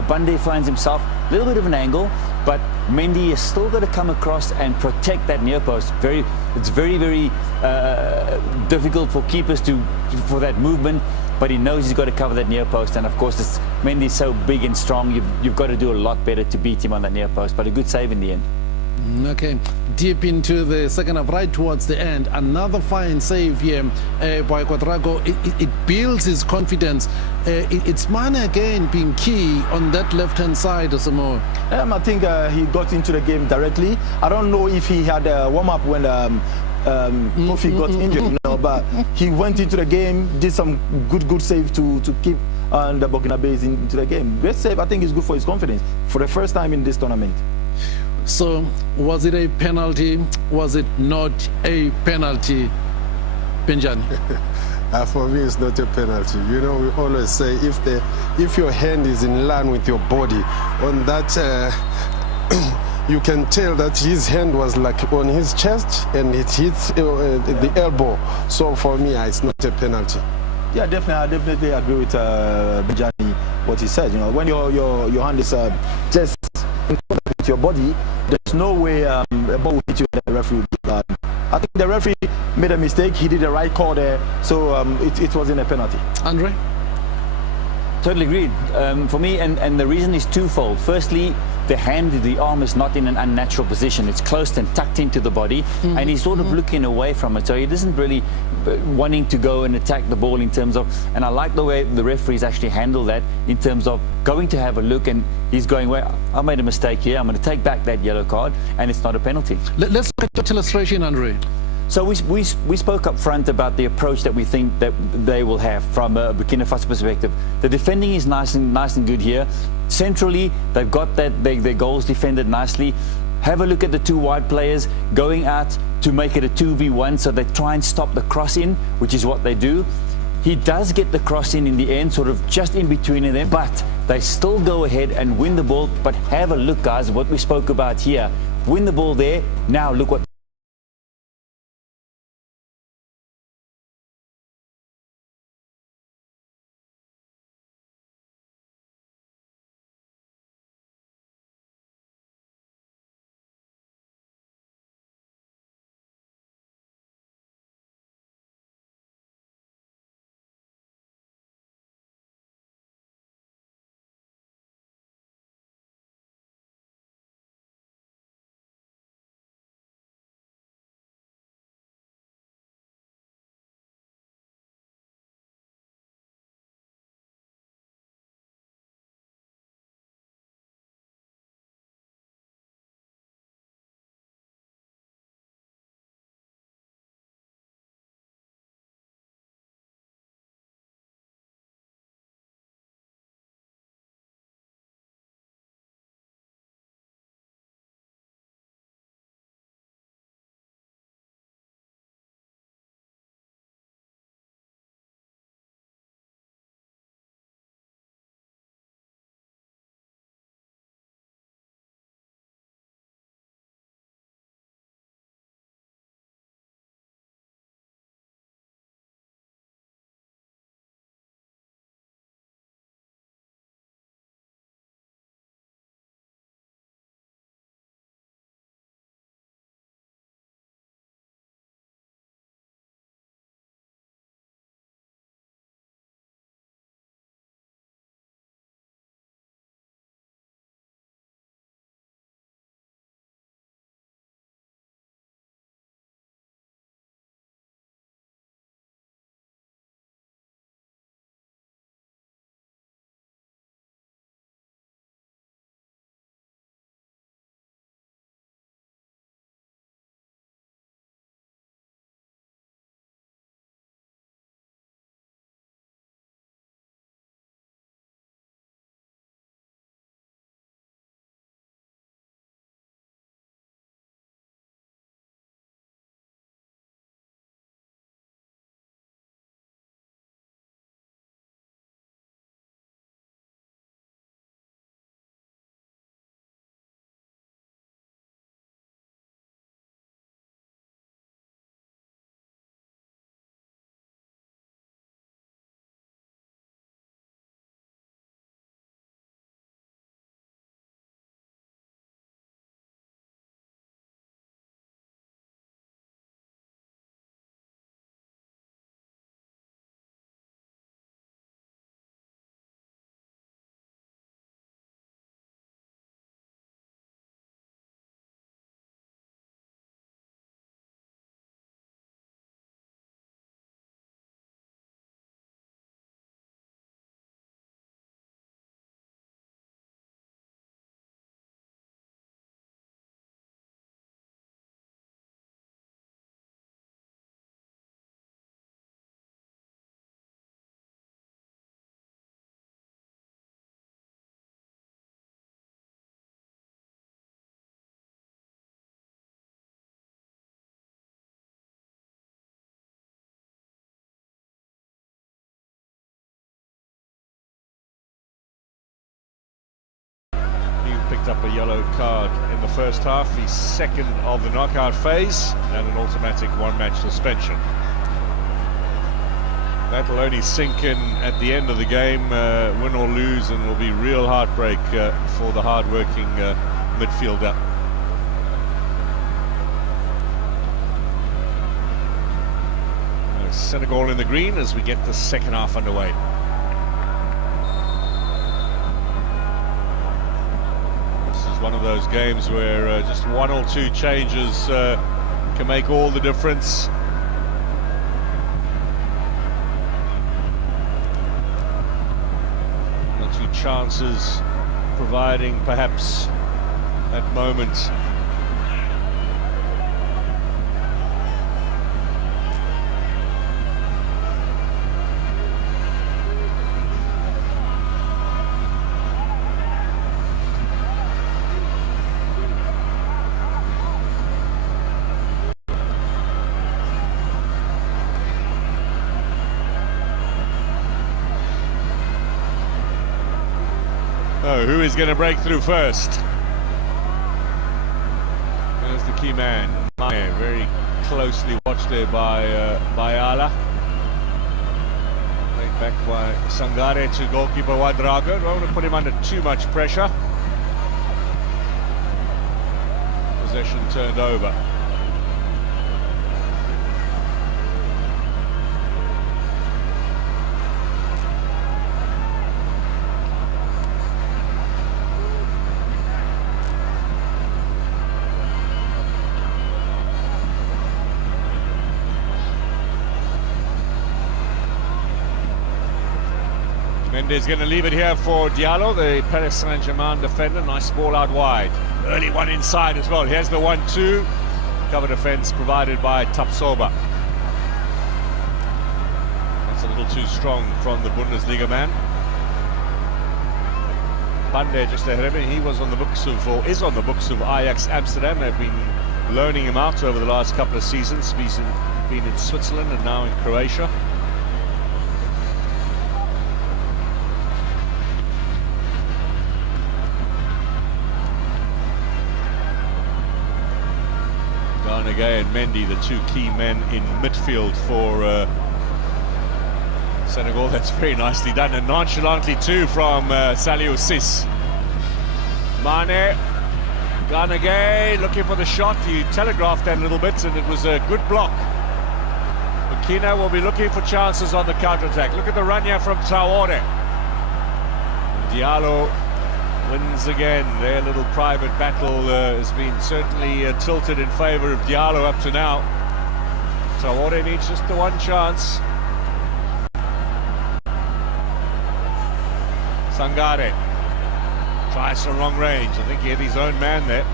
Bande finds himself a little bit of an angle, but Mendy has still got to come across and protect that near post. It's very, very difficult for keepers for that movement, but he knows he's got to cover that near post, and of course Mendy's so big and strong, you've got to do a lot better to beat him on that near post, but a good save in the end. Okay, deep into the second half, right towards the end, another fine save here by Quadrago. It builds his confidence. It's Mane again being key on that left-hand side, Samoa. I think he got into the game directly. I don't know if he had a warm-up when Kofi got injured, but he went into the game, did some good save to keep the Burkina into the game. Great save. I think is good for his confidence for the first time in this tournament. So, was it a penalty? Was it not a penalty, Benjani? For me, it's not a penalty. We always say if your hand is in line with your body, on that you can tell that his hand was like on his chest and it hits the elbow. So for me, it's not a penalty. Yeah, definitely. I definitely agree with Benjani what he said. When your hand is just in contact with your body, there's no way a ball will hit you and the referee. I think the referee made a mistake. He did the right call there, so it wasn't a penalty. Andre? Totally agreed. For me, and the reason is twofold. Firstly, the arm is not in an unnatural position. It's close and tucked into the body, and he's sort of looking away from it. So he isn't really wanting to go and attack the ball in terms of, and I like the way the referees actually handle that in terms of going to have a look, and he's going, well, I made a mistake here. I'm going to take back that yellow card, and it's not a penalty. Let's look at that illustration, Andre. So we spoke up front about the approach that we think that they will have from a Burkina Faso perspective. The defending is nice and good here. Centrally, they've got their goals defended nicely. Have a look at the two wide players going out to make it a 2v1, so they try and stop the cross in, which is what they do. He does get the cross in the end, sort of just in between them, but they still go ahead and win the ball. But have a look, guys, what we spoke about here. Win the ball there. Now look what up a yellow card in the first half. He's second of the knockout phase and an automatic one-match suspension. That'll only sink in at the end of the game, win or lose, and will be real heartbreak for the hard-working midfielder. Senegal in the green as we get the second half underway. One of those games where just one or two changes can make all the difference. One or two chances providing perhaps that moment. Oh, who is going to break through first? There's the key man, Mane, very closely watched there by Ala. Played back by Sangare to goalkeeper Wadrago. Don't want to put him under too much pressure. Possession turned over. Mendes going to leave it here for Diallo, the Paris Saint-Germain defender. Nice ball out wide. Early one inside as well. Here's the 1-2. Cover defense provided by Tapsoba. That's a little too strong from the Bundesliga man. Bande just ahead of him. He was on the books of, or is on the books of Ajax Amsterdam. They've been loaning him out over the last couple of seasons. He's been in Switzerland and now in Croatia. Garnegay and Mendy, the two key men in midfield for Senegal. That's very nicely done, and nonchalantly too from Saliou Ciss. Mane, Garnegay looking for the shot. He telegraphed that a little bit, and it was a good block. Burkina will be looking for chances on the counter-attack. Look at the run here from Traoré. Diallo wins again. Their little private battle has been certainly tilted in favour of Diallo up to now. Traoré needs just the one chance. Sangare tries from long range. I think he had his own man there.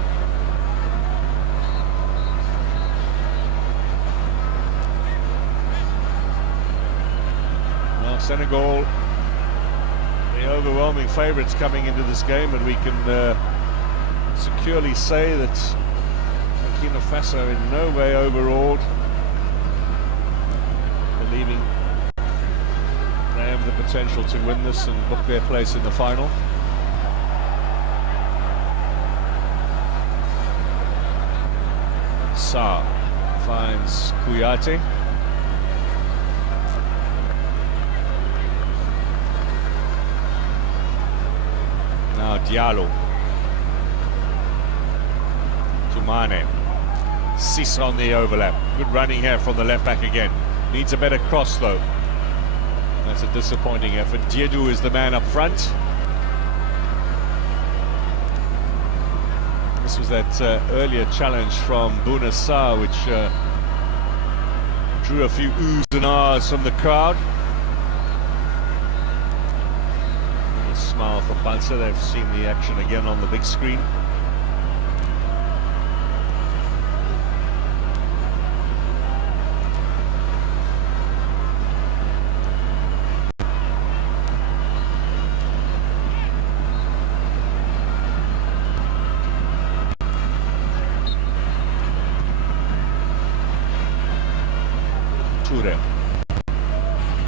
Well, Senegal, the overwhelming favourites coming into this game, and we can securely say that Burkina Faso in no way overawed, believing they have the potential to win this and book their place in the final. Sarr finds Kouyaté. Now Diallo to Mane. Ciss on the overlap. Good running here from the left back again. Needs a better cross though. That's a disappointing effort. Diedou is the man up front. This was that earlier challenge from Bouna Sarr, which drew a few oohs and ahs from the crowd. A smile from Bansa. They've seen the action again on the big screen.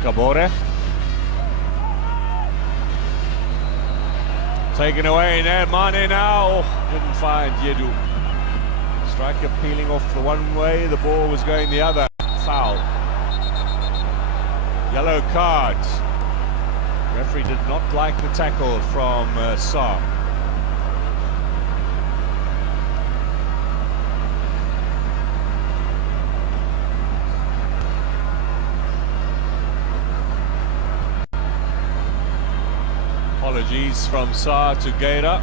Gabon Taken away there, Mane now. Didn't find Yedu. Striker peeling off the one way, the ball was going the other. Foul. Yellow card. Referee did not like the tackle from Sarr. Apologies from Sarr to Guerra.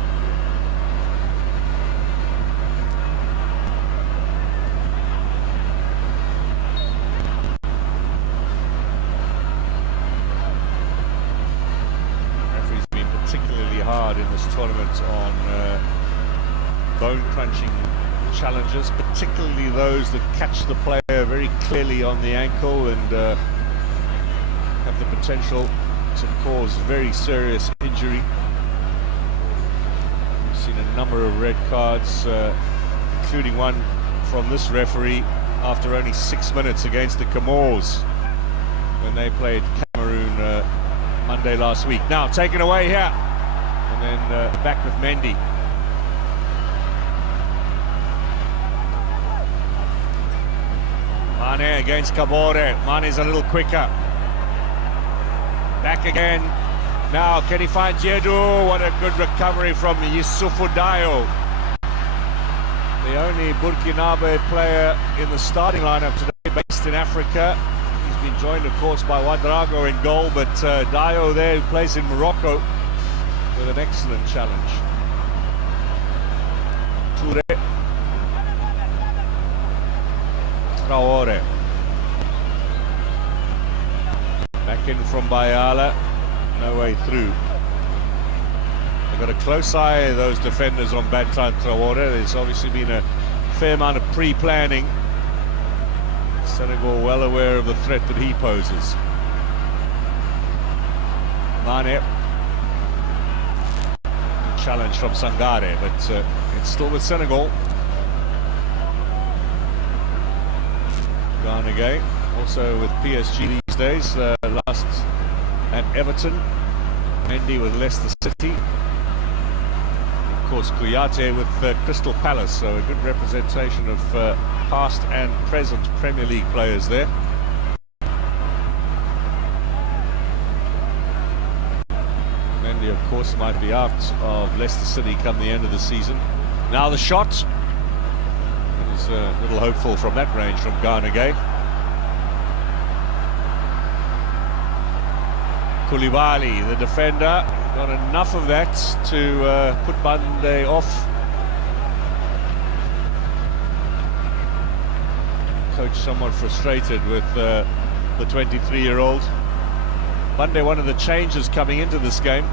Referee's been particularly hard in this tournament on bone-crunching challenges, particularly those that catch the player very clearly on the ankle and have the potential to cause very serious injury. We've seen a number of red cards, including one from this referee after only 6 minutes against the Comoros when they played Cameroon Monday last week. Now taken away here, and then back with Mendy. Mane against Cabore. Mane's a little quicker. Back again. Now, can he find Jedu? What a good recovery from Yusufu Dayo. The only Burkinabe player in the starting lineup today, based in Africa. He's been joined, of course, by Ouedraogo in goal, but Dayo there, who plays in Morocco, with an excellent challenge. Toure. Traore. Back in from Bayala, no way through. They've got a close eye, those defenders, on Bertrand Traore. There's obviously been a fair amount of pre-planning. Senegal well aware of the threat that he poses. Mane. Good challenge from Sangare, but it's still with Senegal. Garnegay, also with PSG these days, last at Everton. Mendy with Leicester City. Of course, Kouyaté with Crystal Palace, so a good representation of past and present Premier League players there. Mendy, of course, might be out of Leicester City come the end of the season. Now the shot. It was a little hopeful from that range from Garnegay. Koulibaly, the defender, got enough of that to put Bande off. Coach somewhat frustrated with the 23-year-old. Bande, one of the changes coming into this game.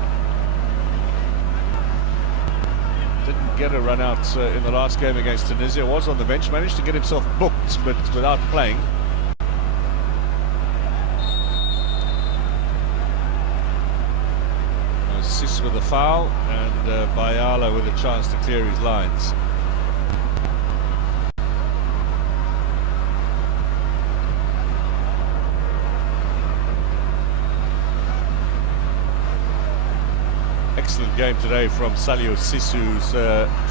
Didn't get a run out in the last game against Tunisia. Was on the bench, managed to get himself booked, but without playing. Sis with a foul, and Bayala with a chance to clear his lines. Excellent game today from Salio Sissou's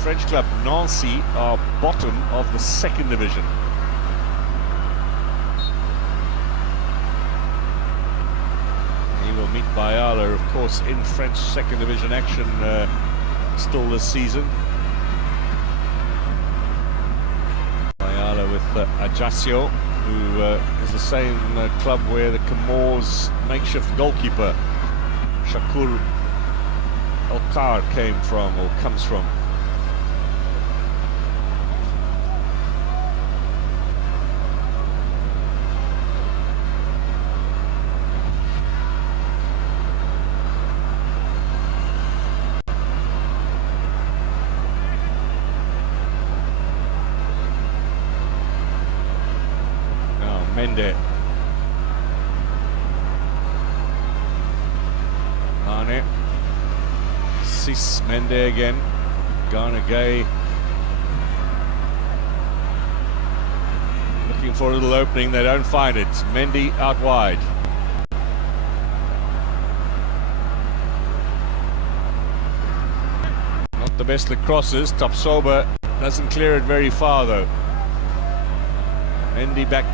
French club Nancy are bottom of the second division. He will meet Bayala, of course, in French second division action still this season. Bayala with Ajaccio, who is the same club where the Comoros makeshift goalkeeper Shakur Elkar came from, or comes from. Now Mende. Mane. Sis, Mende again. Garnegay looking for a little opening, they don't find it. Mendy out wide. Not the best at crosses. Topsoba doesn't clear it very far though. Mendy back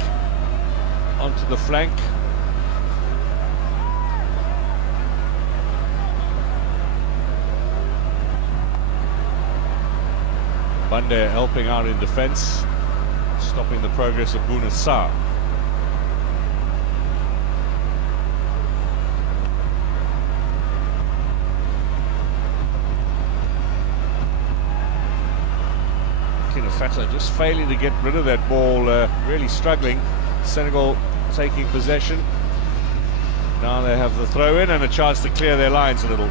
onto the flank. Bande helping out in defence, stopping the progress of Bouna Sarr. Burkina Faso just failing to get rid of that ball, really struggling. Senegal taking possession. Now they have the throw in and a chance to clear their lines a little.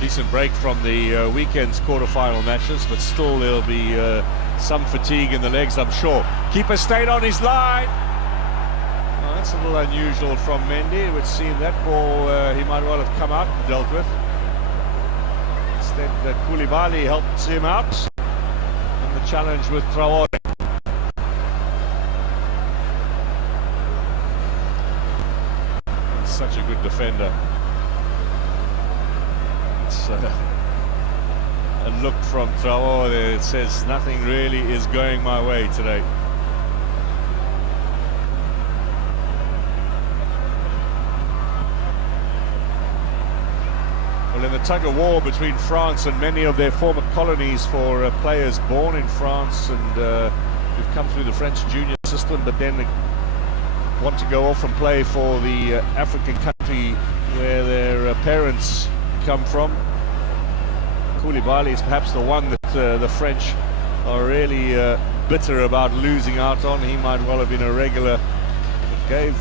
Decent break from the weekend's quarter-final matches, but still there'll be some fatigue in the legs, I'm sure. Keeper stayed on his line. Oh, that's a little unusual from Mendy. It would seem that ball he might well have come out and dealt with. Instead, Koulibaly helped him out. And the challenge with Traoré. He's such a good defender. A look from Traoré that says nothing really is going my way today. Well, in the tug-of-war between France and many of their former colonies for players born in France and who've come through the French junior system but then want to go off and play for the African country where their parents come from. Koulibaly is perhaps the one that the French are really bitter about losing out on. He might well have been a regular, but gave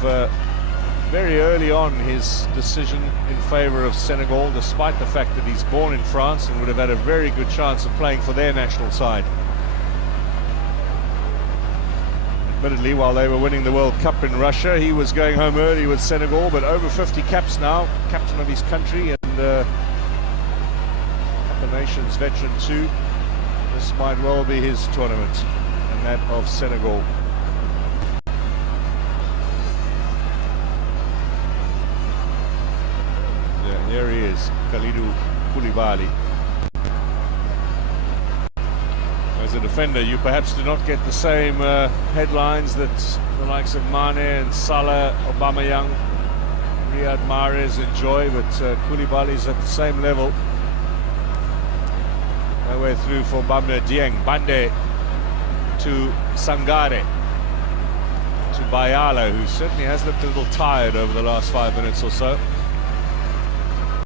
very early on his decision in favour of Senegal, despite the fact that he's born in France and would have had a very good chance of playing for their national side. Admittedly, while they were winning the World Cup in Russia, he was going home early with Senegal, but over 50 caps now, captain of his country, and Nations veteran too. This might well be his tournament, and that of Senegal. Yeah, here he is, Kalidou Koulibaly. As a defender, you perhaps do not get the same headlines that the likes of Mane and Salah, Aubameyang, Riyad Mahrez enjoy, but Koulibaly's at the same level. No way through for Bamna Dieng. Bande to Sangare. To Bayala, who certainly has looked a little tired over the last 5 minutes or so.